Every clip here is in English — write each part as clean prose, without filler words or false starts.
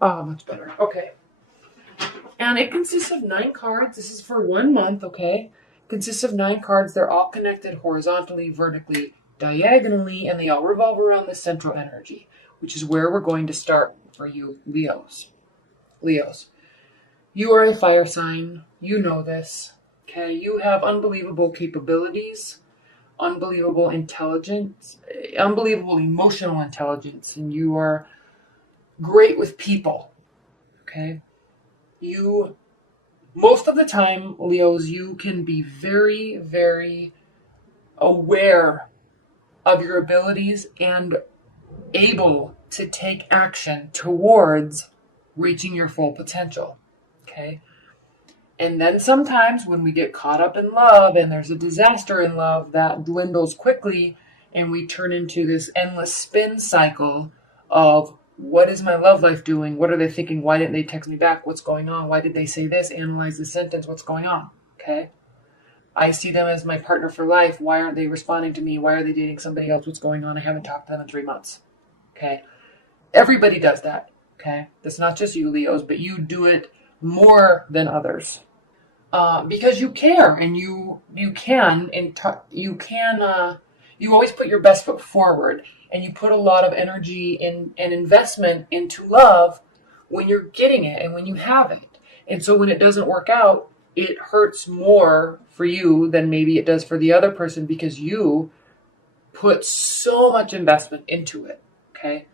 Much better. Okay. And it consists of 9 cards. This is for 1 month, okay? It consists of 9 cards. They're all connected horizontally, vertically, diagonally, and they all revolve around the central energy, which is where we're going to start for you, Leos. Leos, you are a fire sign. You know this, okay? You have unbelievable capabilities, unbelievable intelligence, unbelievable emotional intelligence, and you are great with people, okay? You, most of the time, Leos, you can be very, very aware of your abilities and able to take action towards reaching your full potential, okay? And then sometimes when we get caught up in love and there's a disaster in love, that dwindles quickly and we turn into this endless spin cycle of what is my love life doing? What are they thinking? Why didn't they text me back? What's going on? Why did they say this? Analyze the sentence. What's going on? Okay. I see them as my partner for life. Why aren't they responding to me? Why are they dating somebody else? What's going on? I haven't talked to them in 3 months. Okay. Everybody does that. Okay. That's not just you, Leos, but you do it more than others. Because you care and you always put your best foot forward and you put a lot of energy and investment into love when you're getting it and when you have it. And so when it doesn't work out, it hurts more for you than maybe it does for the other person because you put so much investment into it. Okay.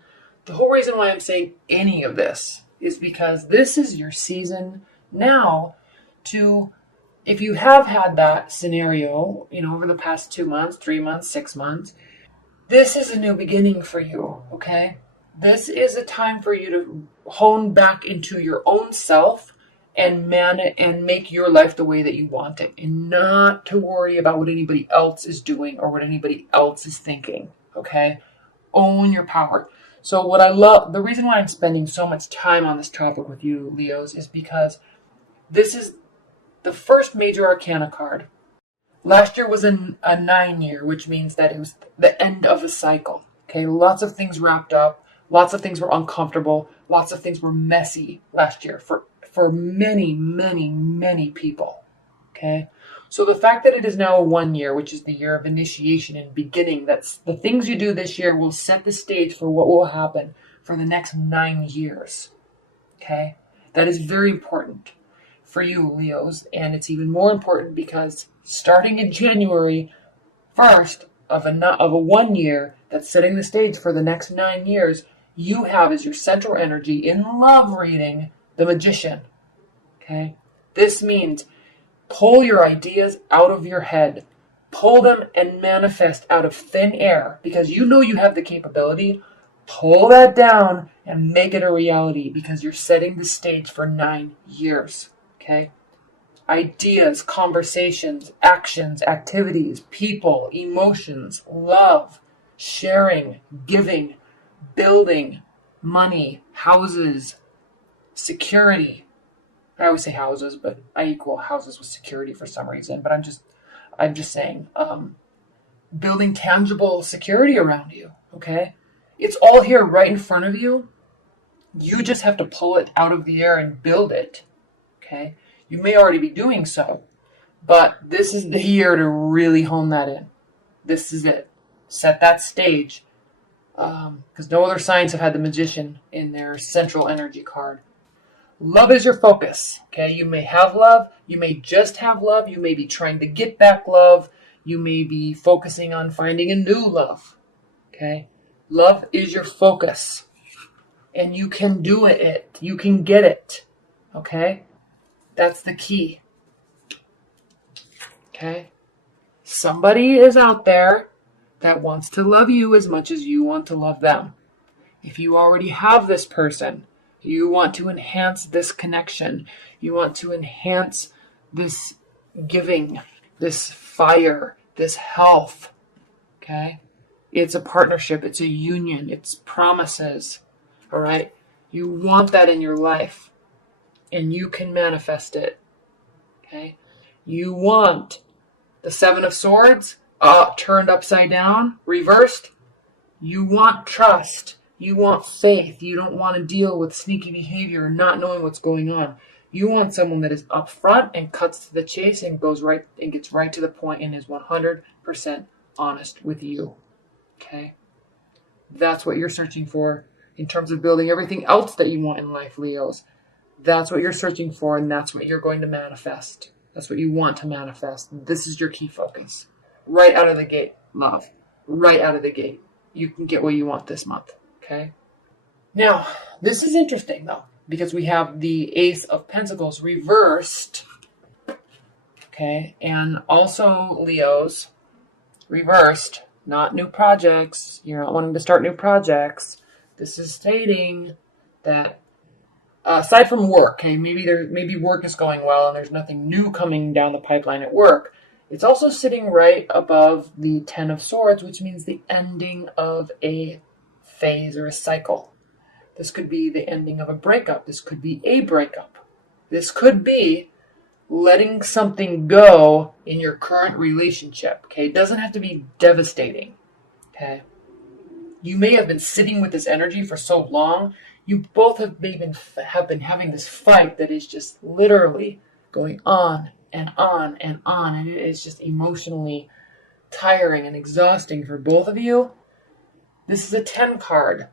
The whole reason why I'm saying any of this is because this is your season now to, if you have had that scenario, over the past 2 months, 3 months, 6 months, this is a new beginning for you, okay? This is a time for you to hone back into your own self and make your life the way that you want it and not to worry about what anybody else is doing or what anybody else is thinking, okay? Own your power. So the reason why I'm spending so much time on this topic with you, Leos, is because this is the first major arcana card. Last year was a 9 year, which means that it was the end of a cycle. Okay, lots of things wrapped up. Lots of things were uncomfortable. Lots of things were messy last year for many, many, many people. Okay, so the fact that it is now a 1 year, which is the year of initiation and beginning, that's the things you do this year will set the stage for what will happen for the next 9 years. Okay, that is very important for you, Leos, and it's even more important because starting in January 1st of a 1 year that's setting the stage for the next 9 years, you have as your central energy in love reading the Magician. Okay? This means pull your ideas out of your head. Pull them and manifest out of thin air because you know you have the capability. Pull that down and make it a reality because you're setting the stage for 9 years. Okay? Ideas, conversations, actions, activities, people, emotions, love, sharing, giving, building, money, houses, security. I always say houses, but I equal houses with security for some reason. But I'm just saying, building tangible security around you. Okay? It's all here right in front of you. You just have to pull it out of the air and build it. Okay, you may already be doing so, but this is the year to really hone that in. This is it. Set that stage, because no other signs have had the Magician in their central energy card. Love is your focus. Okay, you may have love. You may just have love. You may be trying to get back love. You may be focusing on finding a new love. Okay, love is your focus, and you can do it. You can get it. Okay. That's the key. Okay? Somebody is out there that wants to love you as much as you want to love them. If you already have this person, you want to enhance this connection. You want to enhance this giving, this fire, this health. Okay? It's a partnership. It's a union. It's promises. All right? You want that in your life. And you can manifest it. Okay? You want the 7 of Swords turned upside down, reversed. You want trust. You want faith. You don't want to deal with sneaky behavior and not knowing what's going on. You want someone that is upfront and cuts to the chase and goes right and gets right to the point and is 100% honest with you. Okay? That's what you're searching for in terms of building everything else that you want in life, Leos. That's what you're searching for, and that's what you're going to manifest. That's what you want to manifest. This is your key focus. Right out of the gate, love. Right out of the gate. You can get what you want this month. Okay? Now, this is interesting, though, because we have the Ace of Pentacles reversed. Okay? And also, Leos, reversed. Not new projects. You're not wanting to start new projects. This is stating that aside from work, okay, maybe work is going well and there's nothing new coming down the pipeline at work. It's also sitting right above the Ten of Swords, which means the ending of a phase or a cycle. This could be the ending of a breakup. This could be a breakup. This could be letting something go in your current relationship. Okay, it doesn't have to be devastating. Okay, you may have been sitting with this energy for so long. You both have been having this fight that is just literally going on and on and on, and it is just emotionally tiring and exhausting for both of you. This is a 10 card.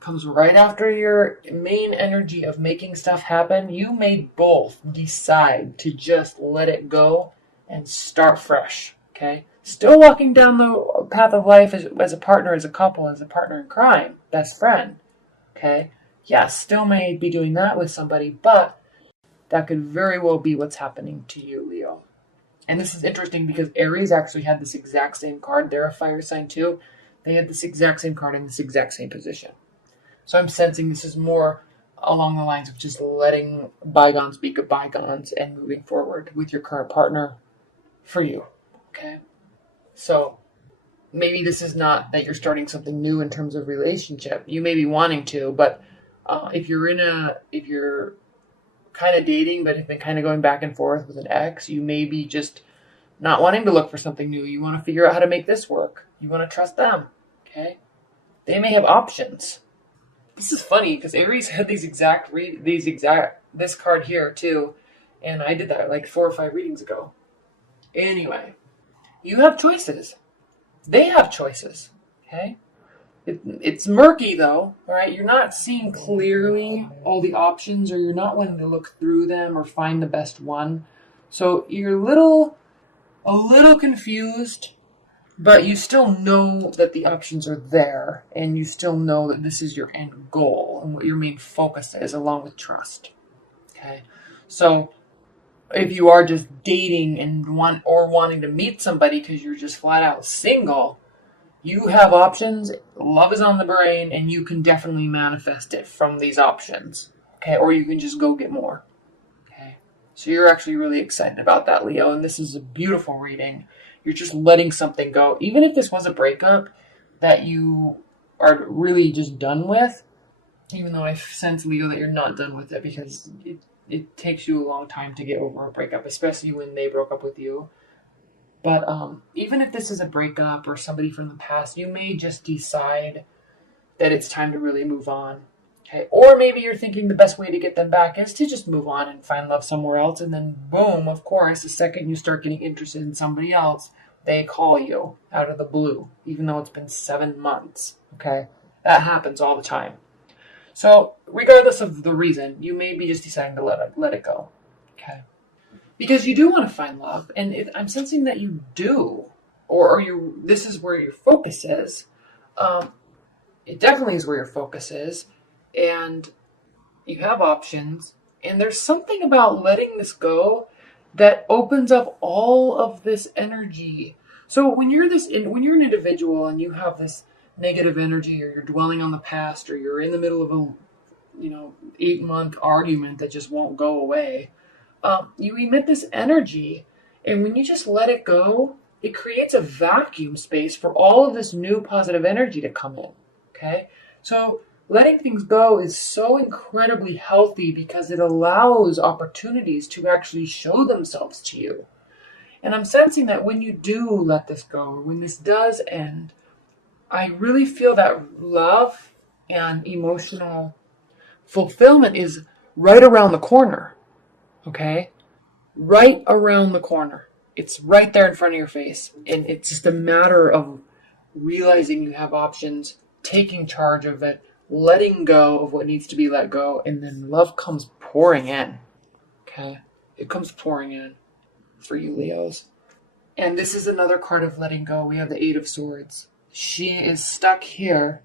Comes right after your main energy of making stuff happen. You may both decide to just let it go and start fresh. Okay? Still walking down the path of life as a partner, as a couple, as a partner in crime, best friend. Okay? Yes, still may be doing that with somebody, but that could very well be what's happening to you, Leo. And this is interesting because Aries actually had this exact same card. They're a fire sign too. They had this exact same card in this exact same position. So I'm sensing this is more along the lines of just letting bygones be good bygones and moving forward with your current partner for you. Okay? So maybe this is not that you're starting something new in terms of relationship. You may be wanting to, but if you're kind of dating but have been kind of going back and forth with an ex, you may be just not wanting to look for something new. You want to figure out how to make this work. You want to trust them. Okay? They may have options. This is funny because Aries had this card here too, and I did that like 4 or 5 readings ago. Anyway, you have choices. They have choices. Okay? It's murky though, all right? You're not seeing clearly all the options, or you're not wanting to look through them or find the best one. So you're a little confused, but you still know that the options are there, and you still know that this is your end goal and what your main focus is, along with trust. Okay? So if you are just dating and wanting to meet somebody because you're just flat out single, you have options. Love is on the brain, and you can definitely manifest it from these options. Okay? Or you can just go get more. Okay? So you're actually really excited about that, Leo, and this is a beautiful reading. You're just letting something go. Even if this was a breakup that you are really just done with, even though I sense, Leo, that you're not done with it because it takes you a long time to get over a breakup, especially when they broke up with you. But even if this is a breakup or somebody from the past, you may just decide that it's time to really move on. Okay? Or maybe you're thinking the best way to get them back is to just move on and find love somewhere else. And then boom, of course, the second you start getting interested in somebody else, they call you out of the blue, even though it's been 7 months. Okay? That happens all the time. So regardless of the reason, you may be just deciding to let it go. Okay? Because you do want to find love, and I'm sensing that you do, or this is where your focus is. It definitely is where your focus is, and you have options, and there's something about letting this go that opens up all of this energy. So when you're an individual and you have this negative energy, or you're dwelling on the past, or you're in the middle of a 8-month argument that just won't go away, you emit this energy, and when you just let it go, it creates a vacuum space for all of this new positive energy to come in. Okay? So letting things go is so incredibly healthy because it allows opportunities to actually show themselves to you. And I'm sensing that when you do let this go, or when this does end, I really feel that love And emotional fulfillment is right around the corner. Okay? Right around the corner. It's right there in front of your face. And it's just a matter of realizing you have options, taking charge of it, letting go of what needs to be let go, and then love comes pouring in. Okay? It comes pouring in for you, Leos. And this is another card of letting go. We have the Eight of Swords. She is stuck here.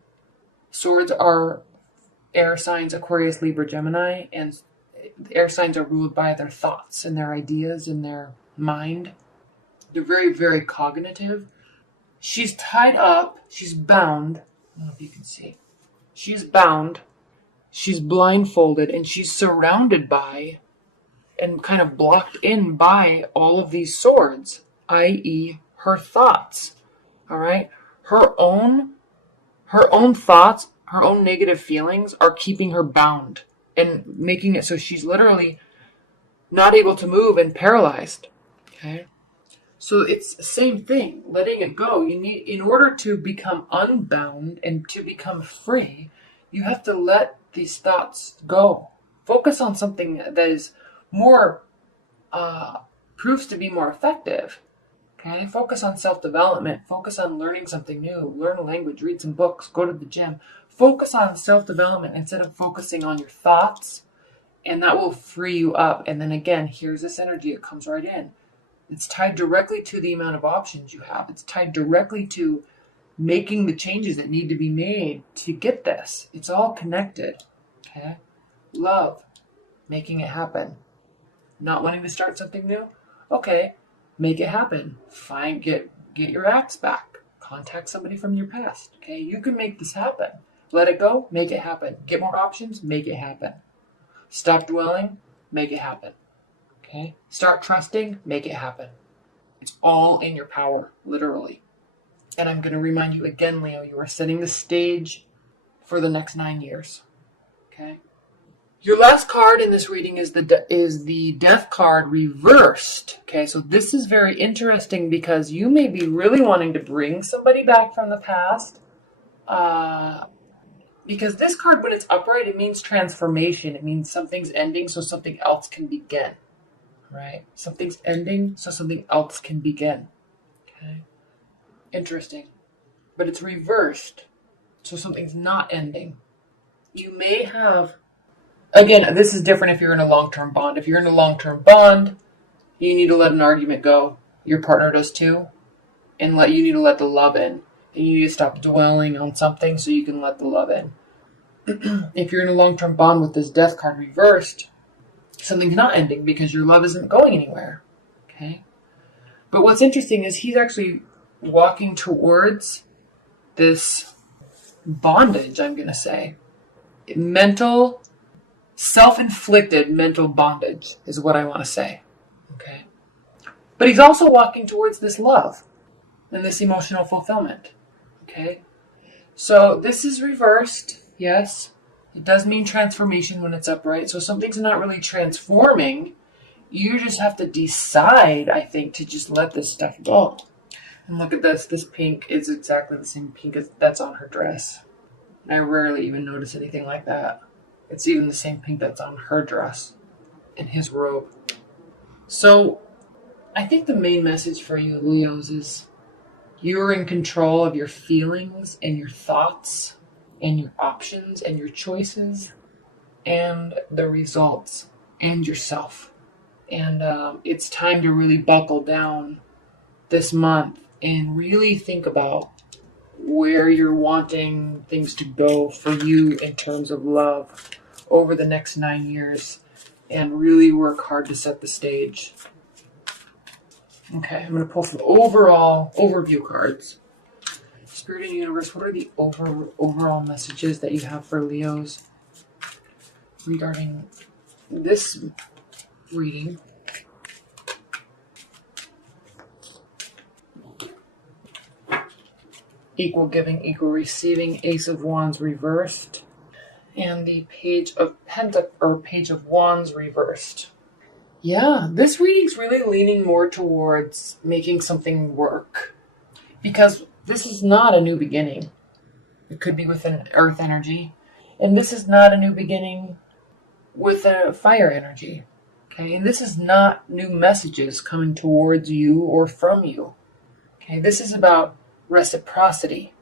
Swords are air signs, Aquarius, Libra, Gemini, and air signs are ruled by their thoughts and their ideas and their mind. They're very, very cognitive. She's tied up. She's bound. I don't know if you can see. She's bound. She's blindfolded, and she's surrounded by and kind of blocked in by all of these swords, i.e. her thoughts. All right? Her own thoughts, her own negative feelings are keeping her bound and making it so she's literally not able to move and paralyzed. Okay? So it's the same thing, letting it go. You need, in order to become unbound and to become free, you have to let these thoughts go. Focus on something that is more, proves to be more effective. Okay? Focus on self-development. Focus on learning something new. Learn a language, read some books, go to the gym. Focus on self-development instead of focusing on your thoughts, and that will free you up. And then again, here's this energy. It comes right in. It's tied directly to the amount of options you have. It's tied directly to making the changes that need to be made to get this. It's all connected. Okay? Love. Making it happen. Not wanting to start something new? Okay. Make it happen. Get your acts back. Contact somebody from your past. Okay? You can make this happen. Let it go. Make it happen. Get more options. Make it happen. Stop dwelling. Make it happen. Okay? Start trusting, make it happen. It's all in your power, literally. And I'm going to remind you again, Leo, you are setting the stage for the next 9 years. Okay? Your last card in this reading is the Death card reversed. Okay, so this is very interesting because you may be really wanting to bring somebody back from the past. Because this card, when it's upright, it means transformation. It means something's ending so something else can begin. Right? Something's ending so something else can begin. Okay? Interesting. But it's reversed so something's not ending. You may have, again, this is different if you're in a long-term bond. If you're in a long-term bond, you need to let an argument go. Your partner does too. And you need to let the love in. And you need to stop dwelling on something so you can let the love in. If you're in a long-term bond with this Death card reversed, something's not ending because your love isn't going anywhere. Okay? But what's interesting is he's actually walking towards this bondage, I'm going to say. Mental, self-inflicted mental bondage is what I want to say. Okay? But he's also walking towards this love and this emotional fulfillment. Okay? So this is reversed, yes. It does mean transformation when it's upright. So something's not really transforming. You just have to decide, I think, to just let this stuff go. And look at this. This pink is exactly the same pink as that's on her dress. And I rarely even notice anything like that. It's even the same pink that's on her dress in his robe. So I think the main message for you, Leos, is you're in control of your feelings and your thoughts and your options and your choices and the results and yourself. And it's time to really buckle down this month and really think about where you're wanting things to go for you in terms of love over the next 9 years and really work hard to set the stage. Okay, I'm going to pull some overall overview cards. Spirit and Universe, what are the overall messages that you have for Leos regarding this reading? Equal giving, equal receiving, Ace of Wands reversed, and the Page of Wands reversed. Yeah, this reading's really leaning more towards making something work, because this is not a new beginning. It could be with an earth energy. And this is not a new beginning with a fire energy. Okay, and this is not new messages coming towards you or from you. Okay, this is about reciprocity.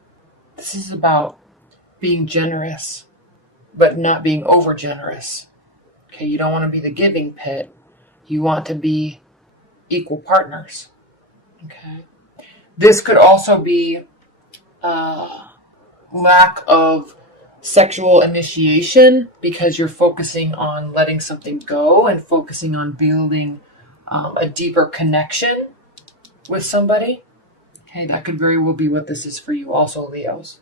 This is about being generous, but not being over generous. Okay, you don't want to be the giving pit. You want to be equal partners. Okay, this could also be lack of sexual initiation because you're focusing on letting something go and focusing on building a deeper connection with somebody. Okay, that could very well be what this is for you also, Leos.